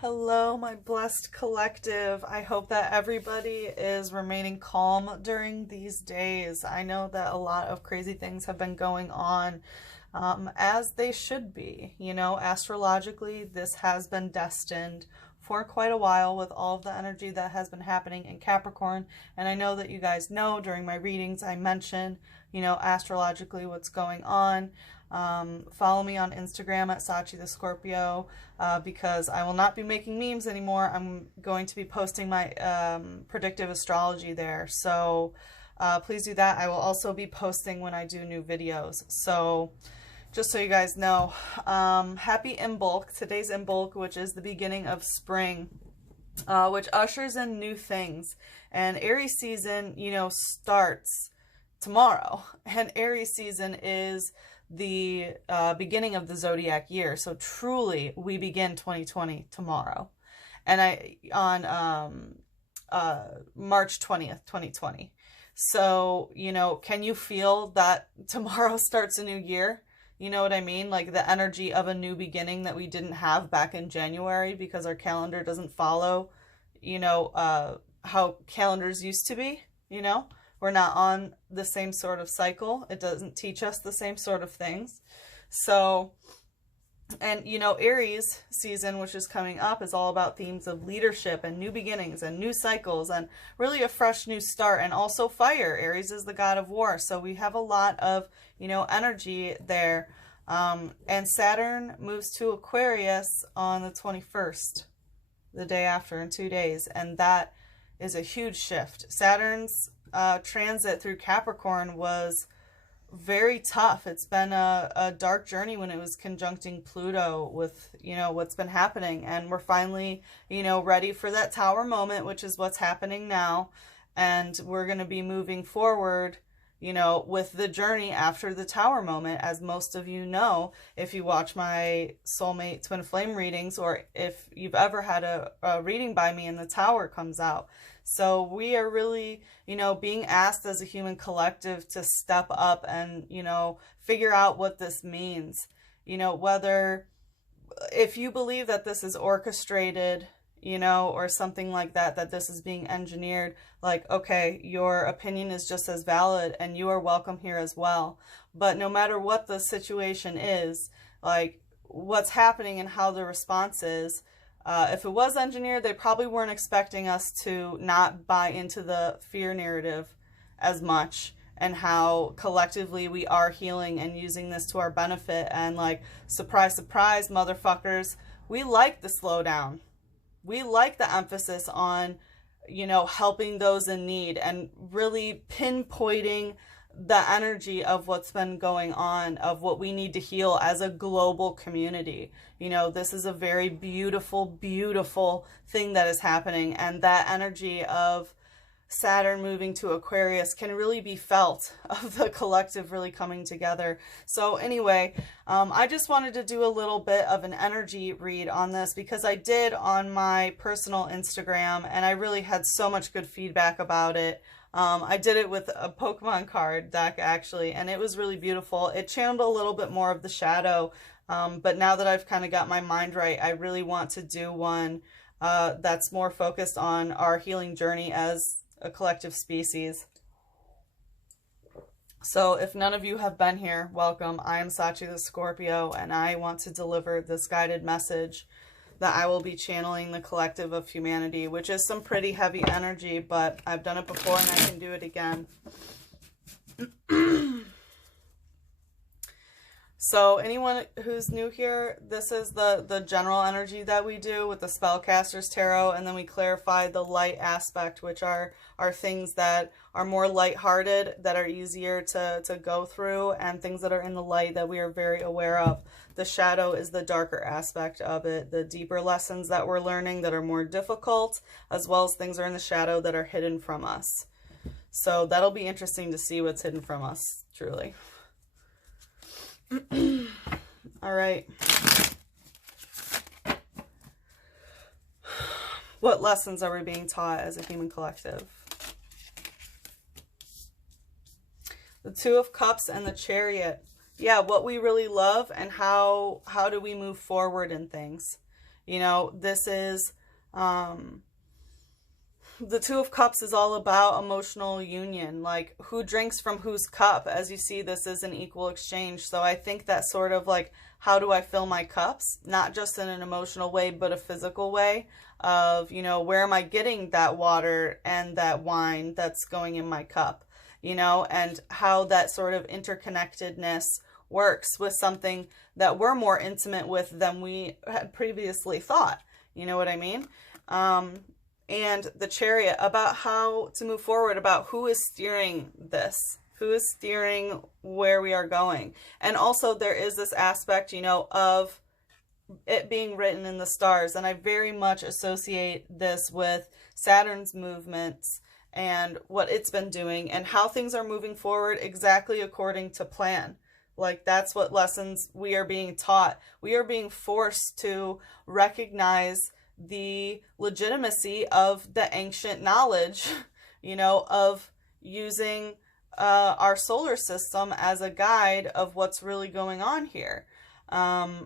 Hello, my blessed collective. I hope that everybody is remaining calm during these days. I know that a lot of crazy things have been going on, as they should be. You know, astrologically, this has been destined for quite a while with all of the energy that has been happening in Capricorn. And I know that you guys know during my readings, I mention, you know, astrologically what's going on. Follow me on Instagram at Sachi the Scorpio, because I will not be making memes anymore. I'm going to be posting my predictive astrology there. So please do that. I will also be posting when I do new videos. So just so you guys know, happy Imbolc. Today's Imbolc, which is the beginning of spring, which ushers in new things. And Aries season, you know, starts tomorrow. And Aries season is the beginning of the zodiac year. So truly, we begin 2020 tomorrow. And on March 20th, 2020. So, you know, can you feel that tomorrow starts a new year? You know what I mean? Like the energy of a new beginning that we didn't have back in January because our calendar doesn't follow, you know, how calendars used to be, you know? We're not on the same sort of cycle. It doesn't teach us the same sort of things. So, and you know, Aries season, which is coming up, is all about themes of leadership and new beginnings and new cycles and really a fresh new start, and also fire. Aries is the god of war. So we have a lot of, you know, energy there. And Saturn moves to Aquarius on the 21st, the day after, in 2 days. And that is a huge shift. Saturn's transit through Capricorn was very tough. It's been a dark journey when it was conjuncting Pluto with, you know, what's been happening. And we're finally, you know, ready for that tower moment, which is what's happening now. And we're going to be moving forward, you know, with the journey after the tower moment. As most of you know, if you watch my soulmate twin flame readings, or if you've ever had a reading by me and the tower comes out. So we are really, you know, being asked as a human collective to step up and, you know, figure out what this means. You know, whether, if you believe that this is orchestrated, you know, or something like that, that this is being engineered, like, okay, your opinion is just as valid and you are welcome here as well. But no matter what the situation is, like what's happening and how the response is, if it was engineered, they probably weren't expecting us to not buy into the fear narrative as much, and how collectively we are healing and using this to our benefit. And like, surprise, surprise, motherfuckers, we like the slowdown. We like the emphasis on, you know, helping those in need and really pinpointing the energy of what's been going on, of what we need to heal as a global community. You know, this is a very beautiful, beautiful thing that is happening. And that energy of Saturn moving to Aquarius can really be felt, of the collective really coming together. So anyway, I just wanted to do a little bit of an energy read on this, because I did on my personal Instagram and I really had so much good feedback about it. I did it with a Pokemon card deck actually, and it was really beautiful. It channeled a little bit more of the shadow, but now that I've kind of got my mind right, I really want to do one that's more focused on our healing journey as a collective species. So if none of you have been here, welcome. I am Sachi the Scorpio, and I want to deliver this guided message that I will be channeling the collective of humanity, which is some pretty heavy energy, but I've done it before and I can do it again. So anyone who's new here, this is the general energy that we do with the Spellcaster's Tarot, and then we clarify the light aspect, which are things that are more lighthearted, that are easier to go through, and things that are in the light that we are very aware of. The shadow is the darker aspect of it, the deeper lessons that we're learning that are more difficult, as well as things are in the shadow that are hidden from us. So that'll be interesting to see what's hidden from us, truly. All right. What lessons are we being taught as a human collective? The Two of Cups and the Chariot. Yeah, what we really love and how do we move forward in things. You know, this is, the Two of Cups is all about emotional union, like who drinks from whose cup. As you see, this is an equal exchange. So I think that sort of like, how do I fill my cups? Not just in an emotional way, but a physical way of, you know, where am I getting that water and that wine that's going in my cup, you know, and how that sort of interconnectedness works with something that we're more intimate with than we had previously thought. You know what I mean? And the Chariot, about how to move forward, about who is steering this, who is steering where we are going. And also there is this aspect, you know, of it being written in the stars. And I very much associate this with Saturn's movements and what it's been doing and how things are moving forward exactly according to plan. Like, that's what lessons we are being taught. We are being forced to recognize the legitimacy of the ancient knowledge, you know, of using our solar system as a guide of what's really going on here.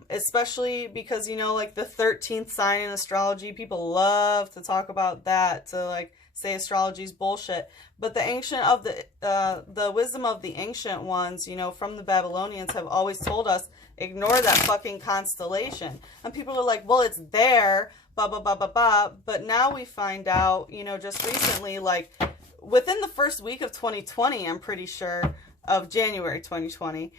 Especially because, you know, like the 13th sign in astrology, people love to talk about that, to like say astrology's bullshit. But the ancient of the wisdom of the ancient ones, you know, from the Babylonians have always told us, ignore that fucking constellation. And people are like, well, it's there, blah, blah, blah, blah, blah. But now we find out, you know, just recently, like within the first week of 2020, I'm pretty sure, of January 2020,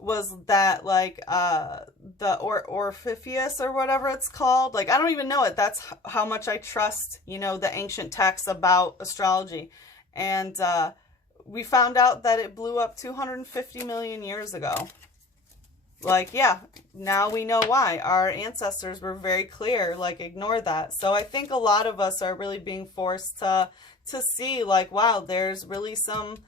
was that like the Orpheus or whatever it's called. Like, I don't even know it. That's how much I trust, you know, the ancient texts about astrology. And we found out that it blew up 250 million years ago. Like, yeah, now we know why. Our ancestors were very clear, like, ignore that. So I think a lot of us are really being forced to see, like, wow, there's really some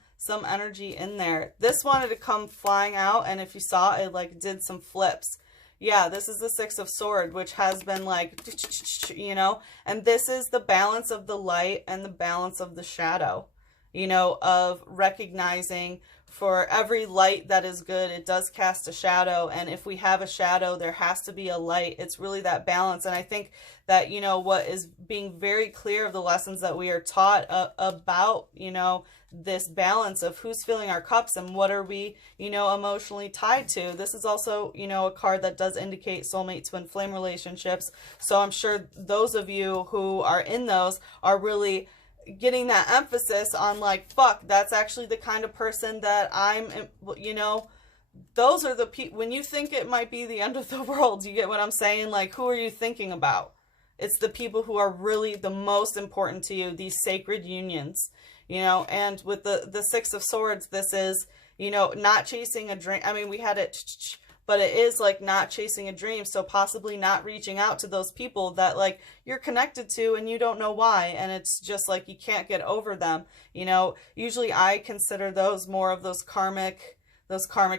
energy in there. This wanted to come flying out, and if you saw, it like did some flips. Yeah, this is the Six of Swords, which has been like, you know, and this is the balance of the light and the balance of the shadow, you know, of recognizing for every light that is good, it does cast a shadow. And if we have a shadow, there has to be a light. It's really that balance. And I think that, you know, what is being very clear of the lessons that we are taught about, you know, this balance of who's filling our cups and what are we, you know, emotionally tied to. This is also, you know, a card that does indicate soulmate twin flame relationships. So I'm sure those of you who are in those are really getting that emphasis on like, fuck, that's actually the kind of person that I'm, you know, those are the people, when you think it might be the end of the world, you get what I'm saying? Like, who are you thinking about? It's the people who are really the most important to you, these sacred unions, you know. And with the Six of Swords, this is, you know, not chasing a dream. I mean, we had it, but it is like not chasing a dream. So possibly not reaching out to those people that like you're connected to and you don't know why. And it's just like, you can't get over them. You know, usually I consider those more of those karmic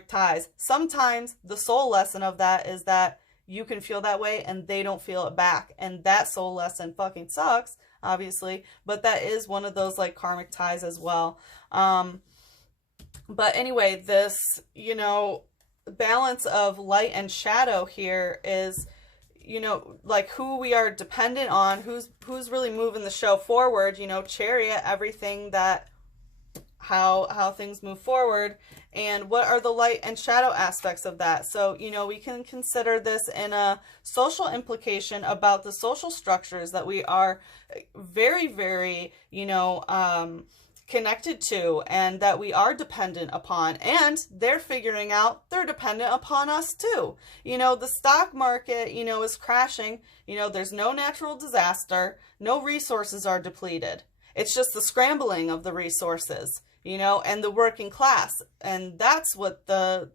ties. Sometimes the soul lesson of that is that you can feel that way and they don't feel it back. And that soul lesson fucking sucks, obviously, but that is one of those like karmic ties as well. But anyway, this, you know, balance of light and shadow here is, you know, like who we are dependent on, who's really moving the show forward, you know, Chariot, everything that, how things move forward, and what are the light and shadow aspects of that. So, you know, we can consider this in a social implication about the social structures that we are very, very, you know, connected to and that we are dependent upon, and they're figuring out they're dependent upon us too. You know, the stock market, you know, is crashing. You know, there's no natural disaster, no resources are depleted. It's just the scrambling of the resources, you know, and the working class. And that's what the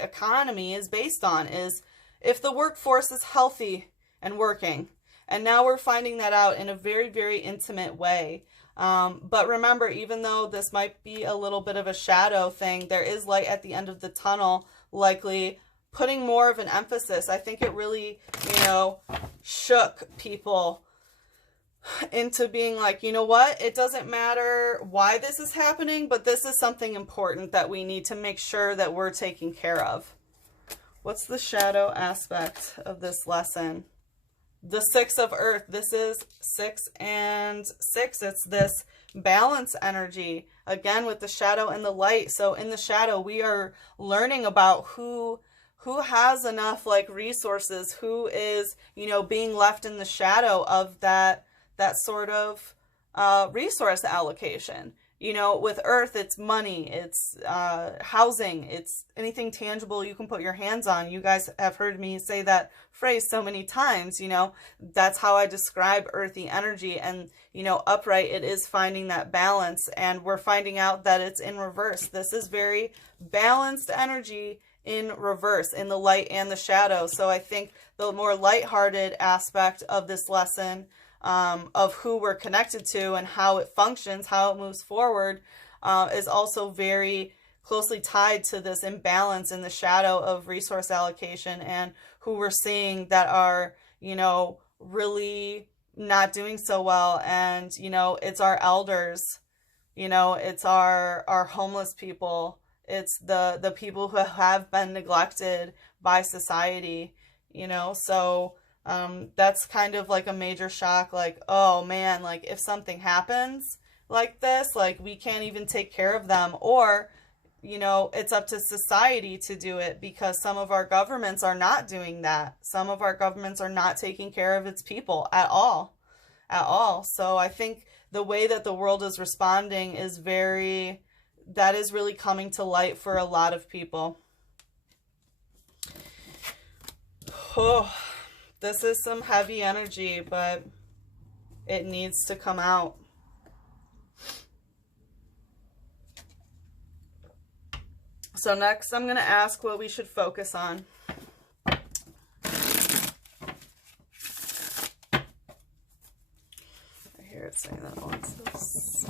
economy is based on, is if the workforce is healthy and working. And now we're finding that out in a very, very intimate way. But remember, even though this might be a little bit of a shadow thing, there is light at the end of the tunnel, likely putting more of an emphasis. I think it really, you know, shook people into being like, you know what, it doesn't matter why this is happening, but this is something important that we need to make sure that we're taking care of. What's the shadow aspect of this lesson? the Six of Earth. This is 6 and 6. It's this balance energy, again, with the shadow and the light. So in the shadow, we are learning about who has enough like resources, who is, you know, being left in the shadow of that sort of resource allocation. You know, with Earth, it's money, it's housing, it's anything tangible you can put your hands on. You guys have heard me say that phrase so many times, you know, that's how I describe earthy energy. And, you know, upright, it is finding that balance, and we're finding out that it's in reverse. This is very balanced energy in reverse, in the light and the shadow. So I think the more lighthearted aspect of this lesson, of who we're connected to and how it functions, how it moves forward, is also very closely tied to this imbalance in the shadow of resource allocation, and who we're seeing that are, you know, really not doing so well. And, you know, it's our elders, you know, it's our homeless people, it's the people who have been neglected by society, you know. So that's kind of like a major shock, like, oh man, like if something happens like this, like we can't even take care of them, or, you know, it's up to society to do it, because some of our governments are not doing that. Some of our governments are not taking care of its people at all. So I think the way that the world is responding is that is really coming to light for a lot of people. Oh, this is some heavy energy, but it needs to come out. So next, I'm going to ask what we should focus on. I hear it saying that once.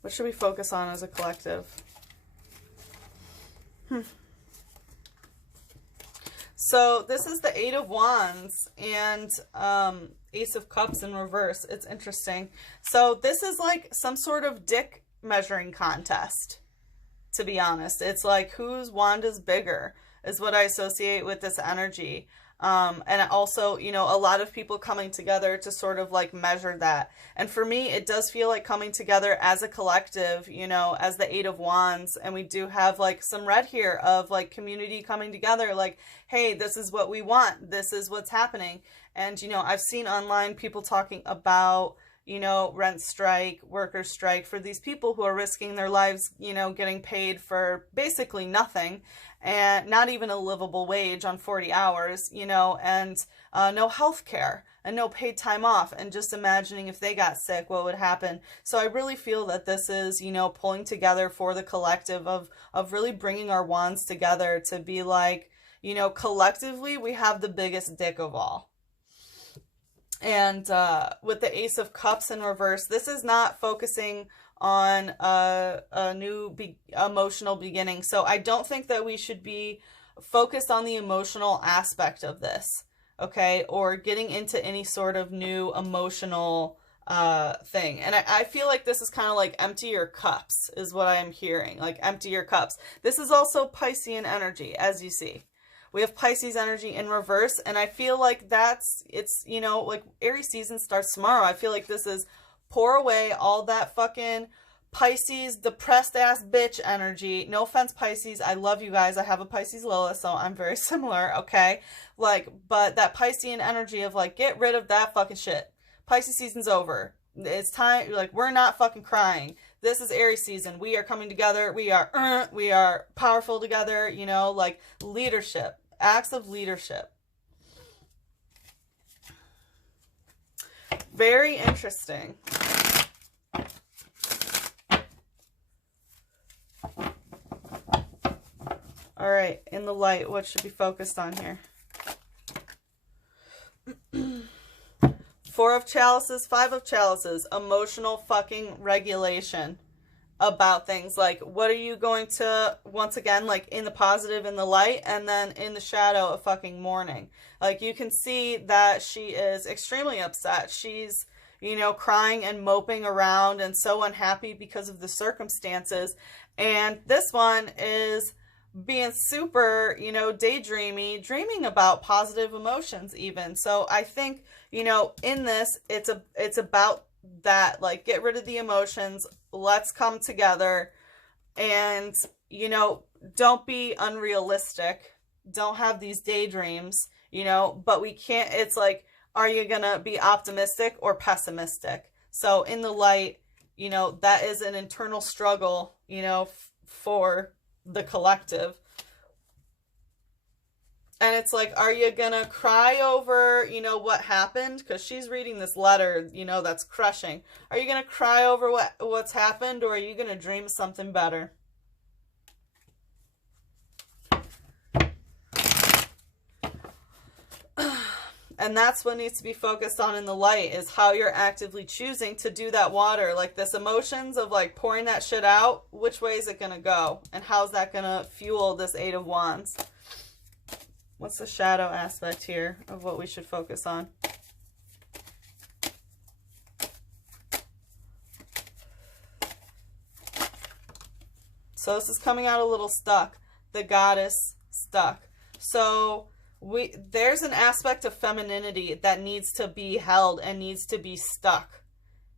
What should we focus on as a collective? So this is the Eight of Wands and Ace of Cups in reverse. It's interesting. So this is like some sort of dick measuring contest, to be honest. It's like whose wand is bigger is what I associate with this energy. And also, you know, a lot of people coming together to sort of like measure that. And for me, it does feel like coming together as a collective, you know, as the Eight of Wands. And we do have like some red here of like community coming together, like, hey, this is what we want. This is what's happening. And, you know, I've seen online people talking about, you know, rent strike, worker strike, for these people who are risking their lives, you know, getting paid for basically nothing, and not even a livable wage on 40 hours, you know, and no health care and no paid time off, and just imagining if they got sick, what would happen. So I really feel that this is, you know, pulling together for the collective of really bringing our wands together to be like, you know, collectively we have the biggest dick of all. And with the Ace of Cups in reverse, this is not focusing on a new emotional beginning. So I don't think that we should be focused on the emotional aspect of this, okay? Or getting into any sort of new emotional thing. And I feel like this is kind of like empty your cups is what I am hearing, like empty your cups. This is also Piscean energy, as you see. We have Pisces energy in reverse, and I feel like it's, you know, like Aries season starts tomorrow. I feel like this is pour away all that fucking Pisces depressed ass bitch energy. No offense, Pisces. I love you guys. I have a Pisces Lilith, so I'm very similar, okay? Like, but that Piscean energy of like, get rid of that fucking shit. Pisces season's over. It's time, like, we're not fucking crying. This is Aries season. We are coming together. We are powerful together, you know, like leadership, acts of leadership. Very interesting. All right, in the light, what should be focused on here? Four of Chalices, Five of Chalices, emotional fucking regulation about things. Like, what are you going to, once again, like in the positive, in the light, and then in the shadow of fucking mourning. Like, you can see that she is extremely upset. She's, you know, crying and moping around and so unhappy because of the circumstances. And this one is being super, you know, daydreamy, dreaming about positive emotions even. So I think, you know, in this, it's about that, like, get rid of the emotions, let's come together, and, you know, don't be unrealistic, don't have these daydreams, you know, but we can't, it's like, are you gonna be optimistic or pessimistic? So in the light, you know, that is an internal struggle, you know, for the collective. And it's like, are you gonna cry over, you know, what happened? Because she's reading this letter, you know, that's crushing. Are you gonna cry over what's happened, or are you gonna dream something better? And that's what needs to be focused on in the light, is how you're actively choosing to do that water. Like, this emotions of like pouring that shit out, which way is it gonna go? And how's that gonna fuel this Eight of Wands? What's the shadow aspect here of what we should focus on? So this is coming out a little stuck. The Goddess, stuck. So there's an aspect of femininity that needs to be held and needs to be stuck.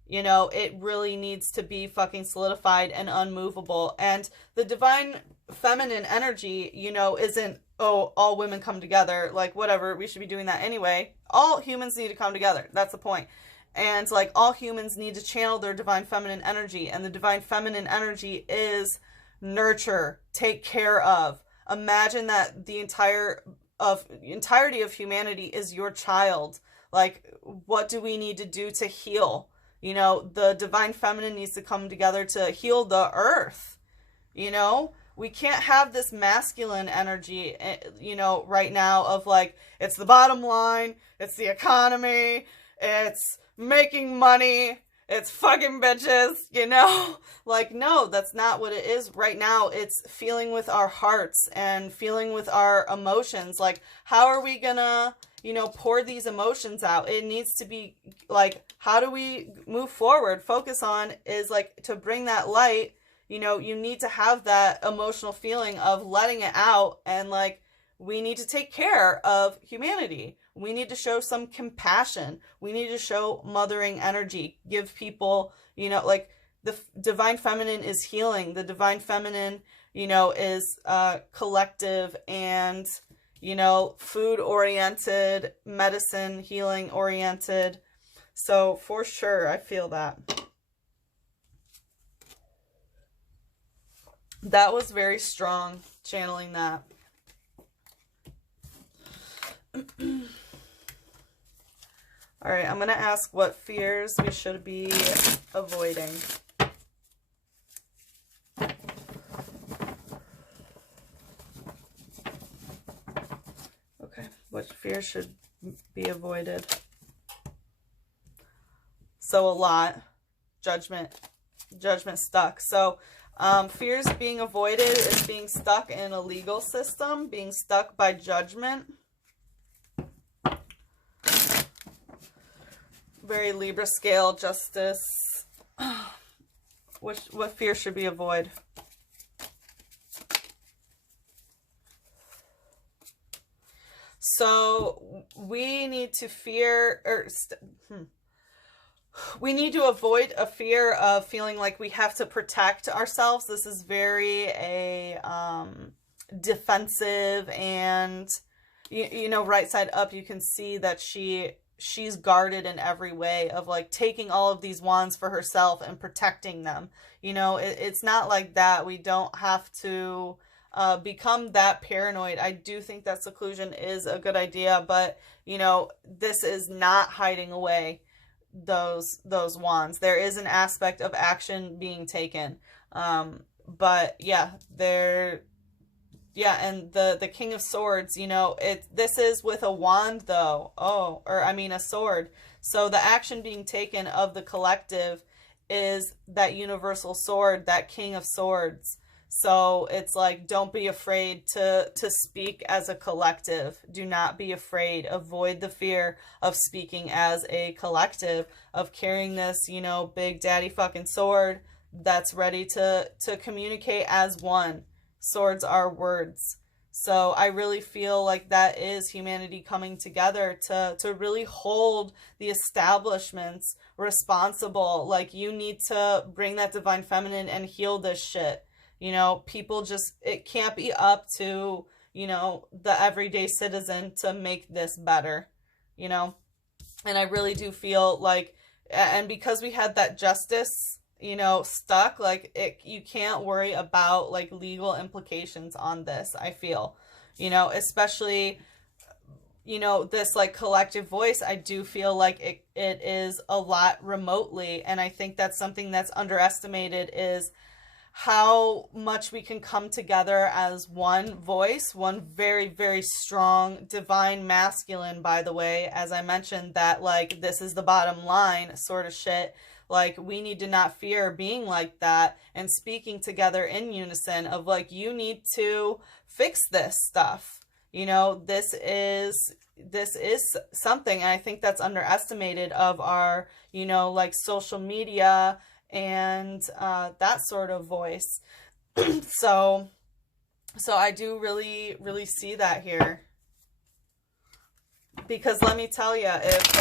You know, it really needs to be fucking solidified and unmovable. And the divine feminine energy, you know, isn't, oh, all women come together, like, whatever, we should be doing that anyway. All humans need to come together. That's the point. And, like, all humans need to channel their divine feminine energy. And the divine feminine energy is nurture, take care of. Imagine that the entirety of humanity is your child. Like, what do we need to do to heal? You know, the divine feminine needs to come together to heal the earth. You know, we can't have this masculine energy, you know, right now of like, it's the bottom line, it's the economy, it's making money, it's fucking bitches, you know? Like, no, that's not what it is right now. It's feeling with our hearts and feeling with our emotions. Like, how are we gonna, you know, pour these emotions out? It needs to be like, how do we move forward? Focus on is like, to bring that light, you know, you need to have that emotional feeling of letting it out. And like, we need to take care of humanity. We need to show some compassion. We need to show mothering energy. Give people, you know, like, the divine feminine is healing. The divine feminine, you know, is collective and, you know, food oriented, medicine, healing oriented. So for sure, I feel that. That was very strong, channeling that. All right, I'm going to ask what fears we should be avoiding. Okay, what fears should be avoided? So a lot. Judgment stuck. So fears being avoided is being stuck in a legal system, being stuck by judgment. Very Libra scale, justice. What fear should we avoid? So we need to fear, or we need to avoid a fear of feeling like we have to protect ourselves. This is very defensive, and you know, right side up, you can see that she's guarded in every way of like taking all of these wands for herself and protecting them. You know, it's not like that. We don't have to become that paranoid. I do think that seclusion is a good idea, but you know, this is not hiding away those wands. There is an aspect of action being taken. But yeah, and the King of Swords, you know, this is with a wand though. A sword. So the action being taken of the collective is that universal sword, that King of Swords. So it's like, don't be afraid to speak as a collective. Do not be afraid. Avoid the fear of speaking as a collective, of carrying this, you know, big daddy fucking sword that's ready to communicate as one. swords are words. So I really feel like that is humanity coming together to really hold the establishments responsible. Like, you need to bring that divine feminine and heal this shit. You know, people just, it can't be up to, you know, the everyday citizen to make this better, you know? And I really do feel like, and because we had that justice, you know, stuck, like, you can't worry about like legal implications on this, I feel, you know, especially, you know, this like collective voice. I do feel like it is a lot remotely, and I think that's something that's underestimated, is how much we can come together as one voice, one very, very strong divine masculine, by the way, as I mentioned, that like this is the bottom line sort of shit. Like, we need to not fear being like that and speaking together in unison of like, you need to fix this stuff. You know, this is something, and I think that's underestimated of our, you know, like social media and that sort of voice. So I do really, really see that here. Because let me tell you, if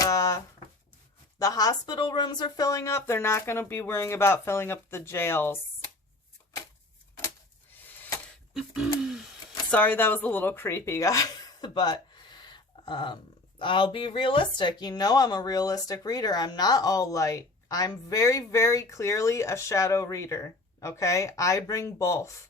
the hospital rooms are filling up, they're not going to be worrying about filling up the jails. Sorry, that was a little creepy, guys. But I'll be realistic. You know, I'm a realistic reader. I'm not all light. I'm very, very clearly a shadow reader. Okay? I bring both.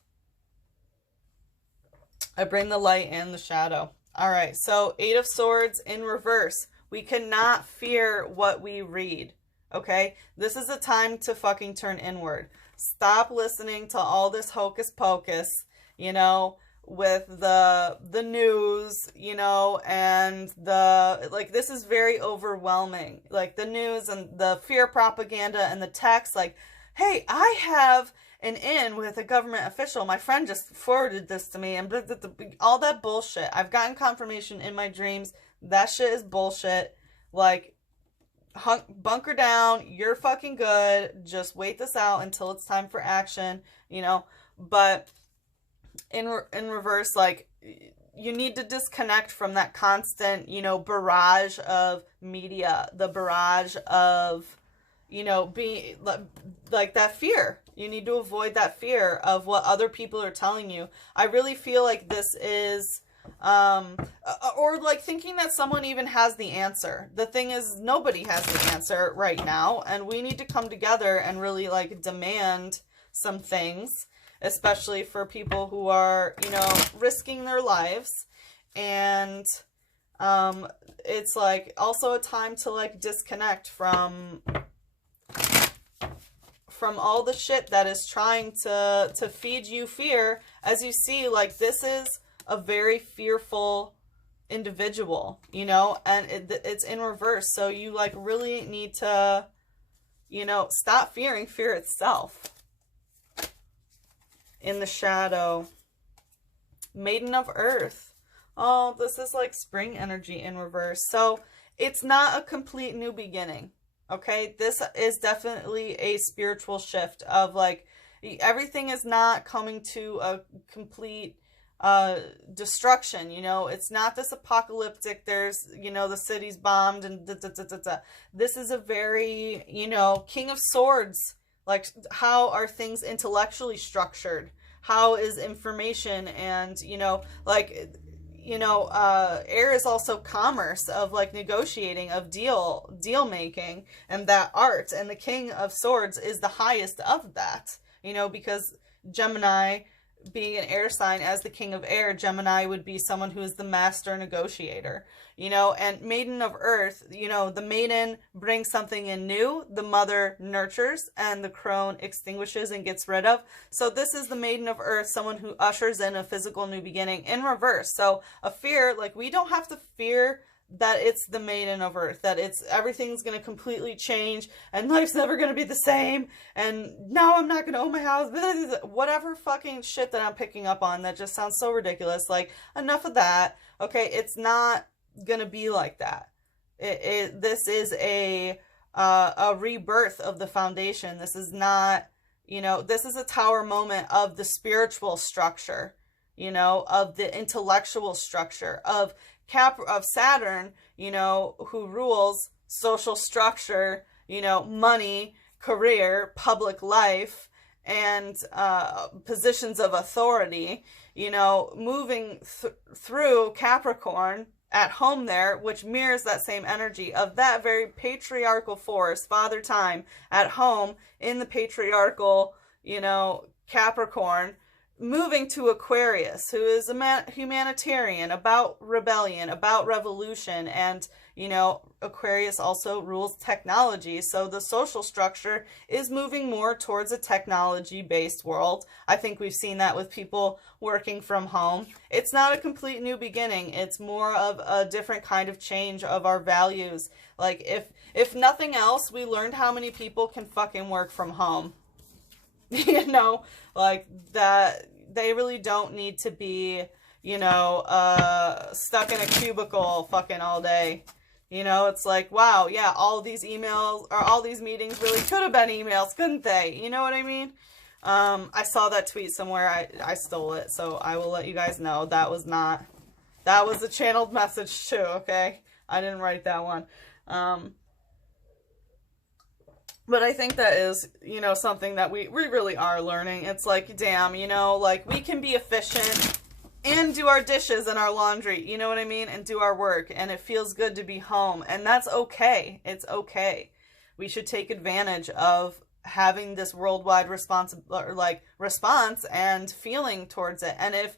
I bring the light and the shadow. All right. So 8 of Swords in reverse. We cannot fear what we read, okay? This is a time to fucking turn inward. Stop listening to all this hocus pocus, you know, with the news, you know, and like, this is very overwhelming. Like, the news and the fear propaganda and the text, like, hey, I have an in with a government official. My friend just forwarded this to me, and all that bullshit. I've gotten confirmation in my dreams. That shit is bullshit. Like, bunker down. You're fucking good. Just wait this out until it's time for action, you know. But in reverse, like, you need to disconnect from that constant, you know, barrage of media, the barrage of, you know, being like that fear. You need to avoid that fear of what other people are telling you. I really feel like this is or like thinking that someone even has the answer. The thing is, nobody has the answer right now, and we need to come together and really like demand some things, especially for people who are, you know, risking their lives. And it's like also a time to like disconnect from all the shit that is trying to feed you fear. As you see, like, this is a very fearful individual, you know, and it's in reverse. So you like really need to, you know, stop fearing fear itself. In the shadow, Maiden of Earth. Oh, this is like spring energy in reverse. So it's not a complete new beginning. Okay, this is definitely a spiritual shift of like, everything is not coming to a complete destruction, you know. It's not this apocalyptic, there's, you know, the city's bombed and This is a very, you know, King of Swords. Like, how are things intellectually structured? How is information? And, you know, like, you know, air is also commerce, of like negotiating, of deal making, and that art. And the King of Swords is the highest of that, you know, because Gemini, being an air sign, as the King of Air, Gemini would be someone who is the master negotiator, you know. And Maiden of Earth, you know, the maiden brings something in new, the mother nurtures, and the crone extinguishes and gets rid of. So this is the Maiden of Earth, someone who ushers in a physical new beginning in reverse. So a fear, like, we don't have to fear that it's the Maiden of Earth, that it's everything's going to completely change and life's never going to be the same, and now I'm not going to own my house, whatever fucking shit that I'm picking up on that just sounds so ridiculous. Like, enough of that. Okay, it's not going to be like that. This is a rebirth of the foundation. This is not, this is a tower moment of the spiritual structure, of the intellectual structure of Saturn, who rules social structure, money, career, public life, and positions of authority, moving through Capricorn at home there, which mirrors that same energy of that very patriarchal force, Father Time, at home in the patriarchal, Capricorn, moving to Aquarius, who is a humanitarian, about rebellion, about revolution, and, Aquarius also rules technology, so the social structure is moving more towards a technology-based world. I think we've seen that with people working from home. It's not a complete new beginning. It's more of a different kind of change of our values. Like, if nothing else, we learned how many people can fucking work from home. Like that, they really don't need to be, stuck in a cubicle fucking all day. It's like, wow, yeah, all these emails or all these meetings really could have been emails, couldn't they? You know what I mean? I saw that tweet somewhere. I stole it, so I will let you guys know that was a channeled message too, okay? I didn't write that one. But I think that is, something that we really are learning. It's like, damn, like we can be efficient and do our dishes and our laundry, you know what I mean? And do our work. And it feels good to be home. And that's okay. It's okay. We should take advantage of having this worldwide response and feeling towards it. And if,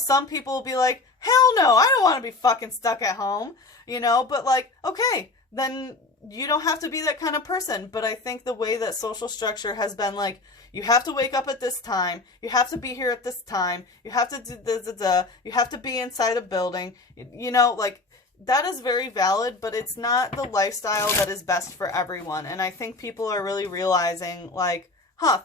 some people will be like, hell no, I don't want to be fucking stuck at home, but like, okay, then you don't have to be that kind of person. But I think the way that social structure has been like, you have to wake up at this time, you have to be here at this time, you have to do you have to be inside a building, like that is very valid, but it's not the lifestyle that is best for everyone. And I think people are really realizing like,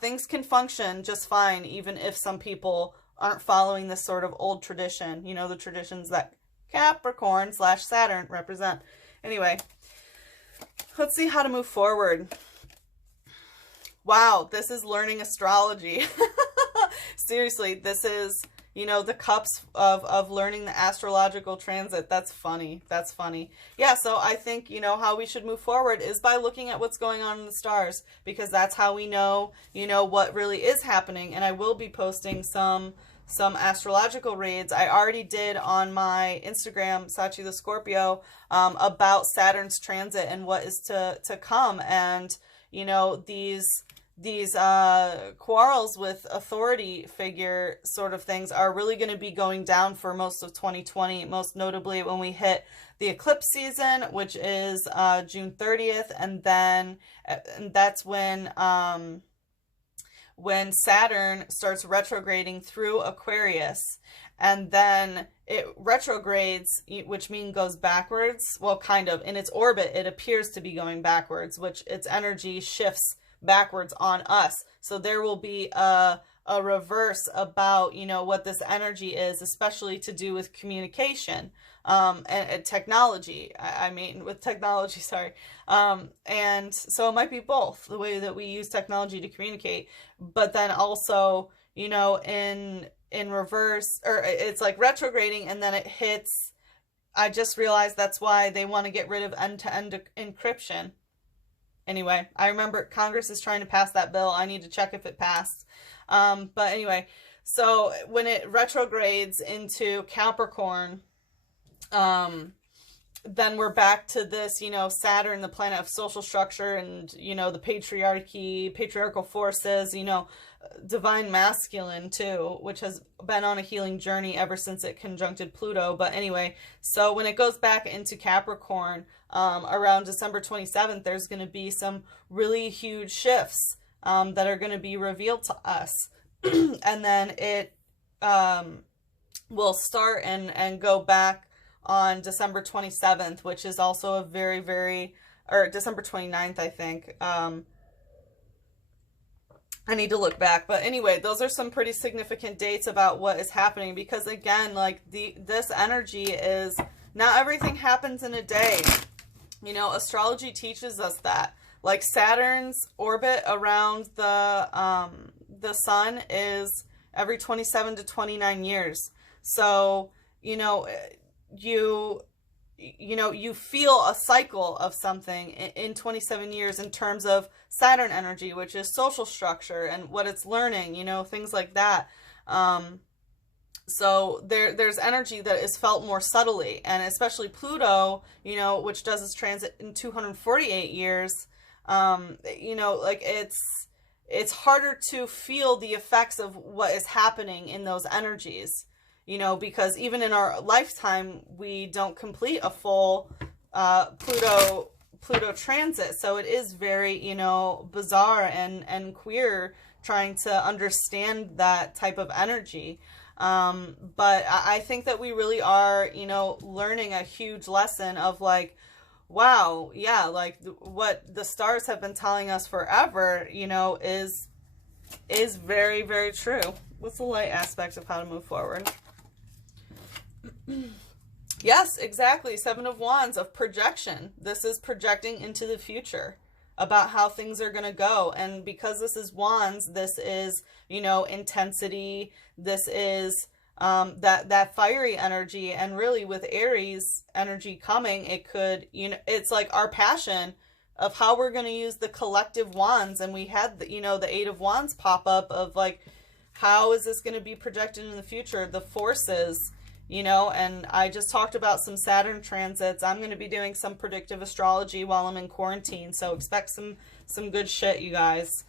things can function just fine even if some people aren't following this sort of old tradition, the traditions that Capricorn/Saturn represent. Anyway, let's see how to move forward. Wow, this is learning astrology. Seriously, this is, the cups of learning the astrological transit. That's funny. That's funny. Yeah, so I think, how we should move forward is by looking at what's going on in the stars, because that's how we know, what really is happening. And I will be posting some astrological reads. I already did on my Instagram, Sachi the Scorpio, about Saturn's transit and what is to come. And, these quarrels with authority figure sort of things are really going to be going down for most of 2020, most notably when we hit the eclipse season, which is June 30th. And that's when Saturn starts retrograding through Aquarius, and then it retrogrades, which means goes backwards. Well, kind of. In its orbit, it appears to be going backwards, which its energy shifts backwards on us. So there will be a reverse about, what this energy is, especially to do with communication, and technology. With technology, sorry. And so it might be both, the way that we use technology to communicate, but then also, in reverse, or it's like retrograding, and then it hits. I just realized that's why they want to get rid of end-to-end encryption. Anyway, I remember Congress is trying to pass that bill. I need to check if it passed. But anyway, so when it retrogrades into Capricorn, then we're back to this, Saturn, the planet of social structure, and, the patriarchal forces, divine masculine too, which has been on a healing journey ever since it conjuncted Pluto. But anyway, so when it goes back into Capricorn, around December 27th, there's going to be some really huge shifts, that are going to be revealed to us. And then it, will start and go back on December 27th, which is also a very, very, or December 29th, I think. I need to look back. But anyway, those are some pretty significant dates about what is happening, because again, like this energy is, not everything happens in a day. Astrology teaches us that. Like Saturn's orbit around the sun is every 27 to 29 years. So, you know, you feel a cycle of something in 27 years in terms of Saturn energy, which is social structure and what it's learning, you know, things like that. So there's energy that is felt more subtly, and especially Pluto, you know, which does its transit in 248 years, you know, like it's harder to feel the effects of what is happening in those energies, you know, because even in our lifetime, we don't complete a full Pluto transit. So it is very, you know, bizarre and queer trying to understand that type of energy. But I think that we really are, you know, learning a huge lesson of like, wow, yeah, like what the stars have been telling us forever, you know, is very, very true. What's the light aspect of how to move forward? Yes, exactly. Seven of Wands, of projection. This is projecting into the future about how things are going to go. And because this is Wands, this is, you know, intensity. This is that fiery energy. And really with Aries energy coming, it could, you know, it's like our passion of how we're going to use the collective wands. And we had, the, you know, the Eight of Wands pop up of like, how is this going to be projected in the future? The forces, you know, and I just talked about some Saturn transits. I'm going to be doing some predictive astrology while I'm in quarantine. So expect some good shit, you guys.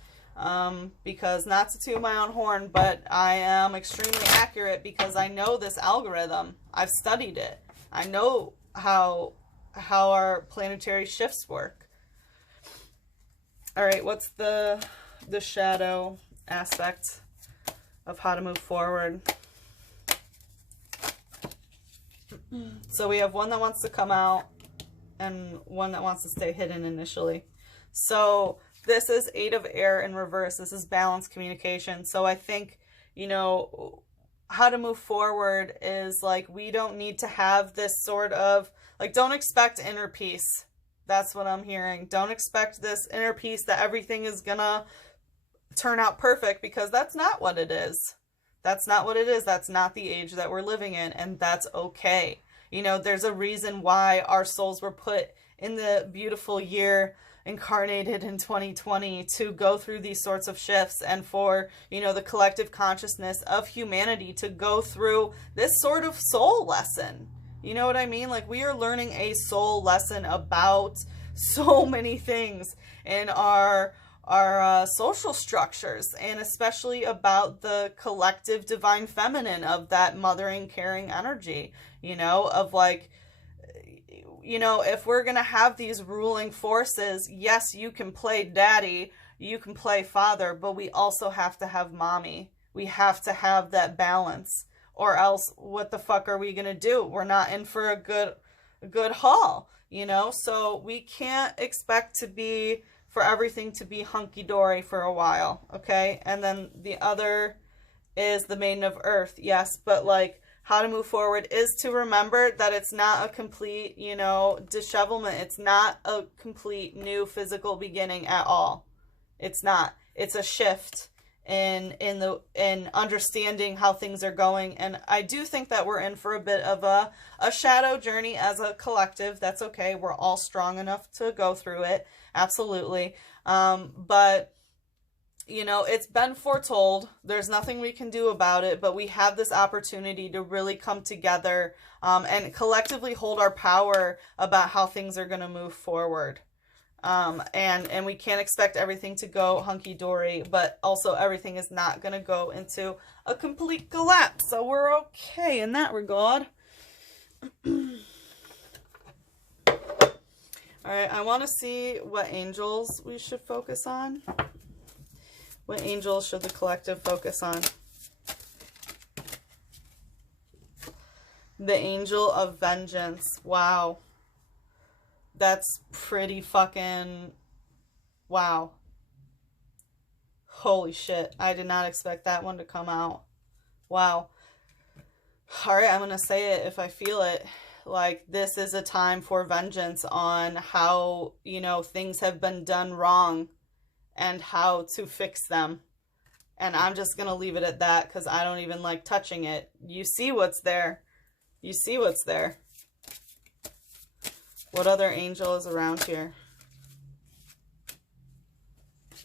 Because not to toot my own horn, but I am extremely accurate because I know this algorithm. I've studied it. I know how our planetary shifts work. All right, what's the shadow aspect of how to move forward? So we have one that wants to come out and one that wants to stay hidden initially. So this is Eight of Air in reverse. This is balanced communication. So I think, you know, how to move forward is like, we don't need to have this sort of, like, don't expect inner peace. That's what I'm hearing. Don't expect this inner peace that everything is gonna turn out perfect, because that's not what it is. That's not what it is. That's not the age that we're living in, and that's okay. You know, there's a reason why our souls were put in the beautiful year incarnated in 2020 to go through these sorts of shifts, and for, you know, the collective consciousness of humanity to go through this sort of soul lesson. You know what I mean? Like, we are learning a soul lesson about so many things in our social structures, and especially about the collective divine feminine of that mothering, caring energy, you know, of like, you know, if we're going to have these ruling forces, yes, you can play daddy, you can play father, but we also have to have mommy. We have to have that balance, or else what the fuck are we going to do? We're not in for a good haul, you know? So we can't expect for everything to be hunky-dory for a while, okay? And then the other is the Maiden of Earth, yes, but like, how to move forward is to remember that it's not a complete, you know, dishevelment. It's not a complete new physical beginning at all. It's not. It's a shift in understanding how things are going. And I do think that we're in for a bit of a shadow journey as a collective. That's okay. We're all strong enough to go through it. Absolutely. But you know, it's been foretold. There's nothing we can do about it, but we have this opportunity to really come together and collectively hold our power about how things are going to move forward. And we can't expect everything to go hunky-dory, but also everything is not going to go into a complete collapse. So we're okay in that regard. All right, I want to see what angels we should focus on. What angels should the collective focus on? The Angel of Vengeance. Wow. That's pretty fucking... wow. Holy shit. I did not expect that one to come out. Wow. Alright, I'm going to say it if I feel it. like this is a time for vengeance on how, you know, things have been done wrong and how to fix them. And I'm just going to leave it at that because I don't even like touching it. You see what's there. You see what's there. What other angel is around here?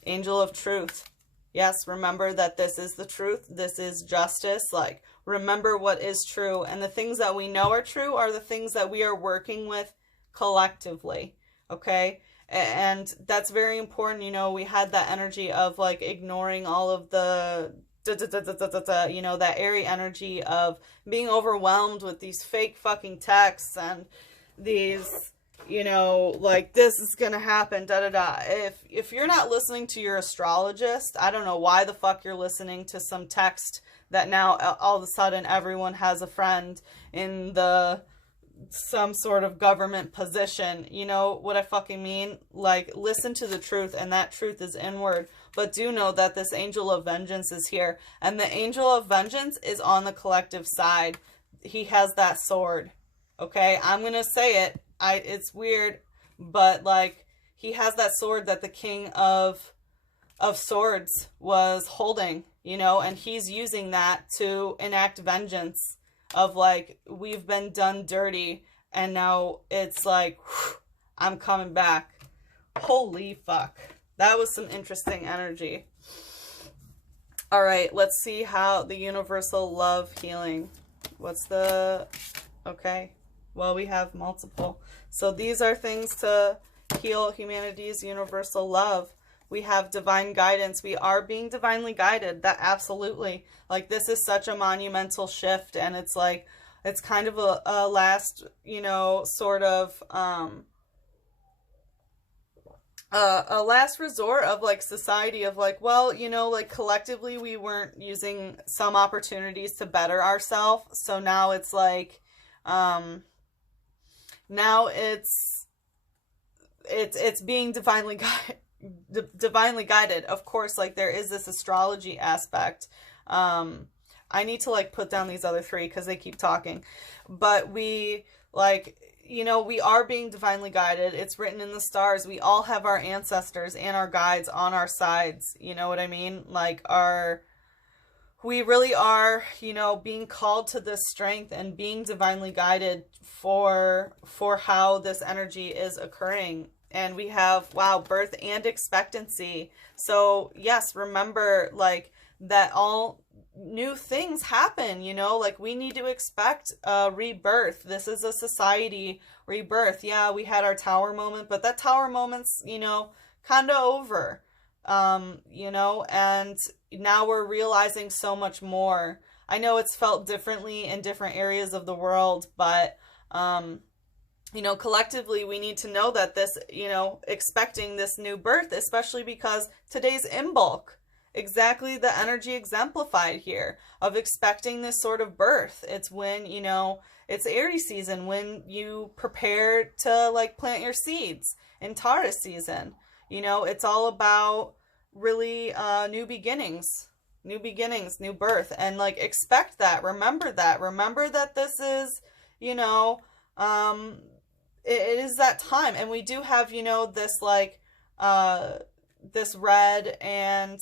Angel of truth. Yes, remember that this is the truth. This is justice. Like, remember what is true. And the things that we know are true are the things that we are working with collectively. Okay? And that's very important. You know, we had that energy of like ignoring all of the, you know, that airy energy of being overwhelmed with these fake fucking texts and these, you know, like this is gonna happen, If you're not listening to your astrologist, I don't know why the fuck you're listening to some text that now all of a sudden everyone has a friend in some sort of government position. You know what I fucking mean? Like, listen to the truth, and that truth is inward. But do know that this angel of vengeance is here, and the angel of vengeance is on the collective side. He has that sword. Okay, I'm gonna say it. It's weird, but like, he has that sword that the king of swords was holding, you know, and he's using that to enact vengeance of like, we've been done dirty and now it's like, whew, I'm coming back. Holy fuck. That was some interesting energy. All right, let's see how the universal love healing. Okay. Well, we have multiple. So these are things to heal humanity's universal love. We have divine guidance. We are being divinely guided. That absolutely. Like, this is such a monumental shift. And it's like, it's kind of a last, you know, sort of, a last resort of like society of like, well, you know, like collectively we weren't using some opportunities to better ourselves. So now it's like, now it's being divinely guided. Of course, like there is this astrology aspect. I need to like put down these other three because they keep talking, but we like, you know, we are being divinely guided. It's written in the stars. We all have our ancestors and our guides on our sides. You know what I mean? Like we really are, you know, being called to this strength and being divinely guided for how this energy is occurring. And we have, wow, birth and expectancy. So yes, remember like that all new things happen, you know, like we need to expect rebirth. This is a society rebirth. Yeah, we had our tower moment, but that tower moment's, you know, kind of over, you know, and now we're realizing so much more. I know it's felt differently in different areas of the world, but, you know, collectively we need to know that this, you know, expecting this new birth, especially because today's Imbolc, exactly the energy exemplified here of expecting this sort of birth. It's when, you know, it's Aries season, when you prepare to like plant your seeds. In Taurus season, you know, it's all about really new beginnings, new birth, and like expect that. Remember that this is, you know, it is that time. And we do have, you know, this like this red and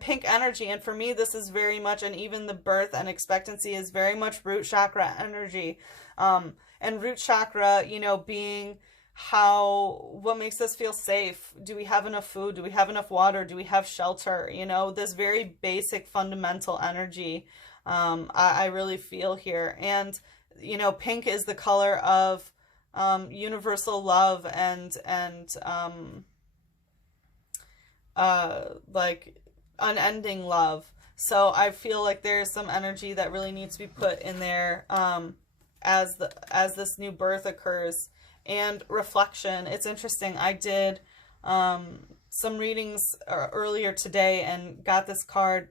pink energy, and for me this is very much, and even the birth and expectancy is very much root chakra energy, and root chakra, you know, being what makes us feel safe. Do we have enough food? Do we have enough water? Do we have shelter? You know, this very basic fundamental energy I really feel here. And you know, pink is the color of universal love and like unending love. So I feel like there's some energy that really needs to be put in there as this new birth occurs. And reflection. It's interesting. I did some readings earlier today and got this card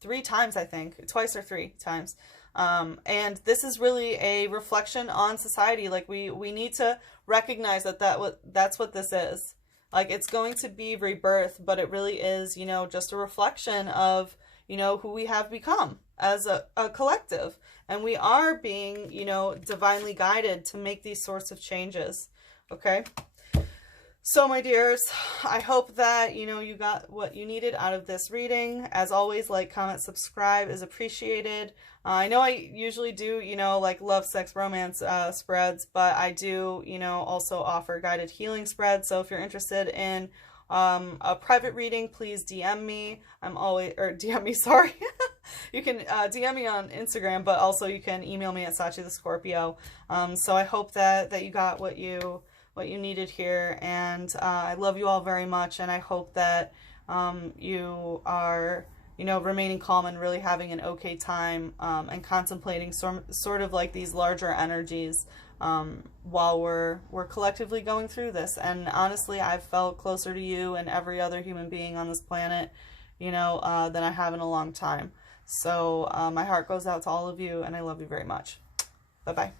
3 times, I think, twice or 3 times. And this is really a reflection on society. Like we need to recognize that's what this is. Like, it's going to be rebirth, but it really is, you know, just a reflection of, you know, who we have become a collective, and we are being, you know, divinely guided to make these sorts of changes. Okay. So my dears, I hope that, you know, you got what you needed out of this reading. As always, like, comment, subscribe is appreciated. I know I usually do, you know, like love, sex, romance spreads, but I do, you know, also offer guided healing spreads. So if you're interested in a private reading, please DM me. I'm always, or DM me, sorry. You can DM me on Instagram, but also you can email me at Sachi the Scorpio. So I hope that you got what you needed here, and I love you all very much, and I hope that you are, you know, remaining calm and really having an okay time, and contemplating sort of like these larger energies while we're collectively going through this. And honestly, I've felt closer to you and every other human being on this planet, you know, than I have in a long time. So my heart goes out to all of you, and I love you very much. Bye-bye.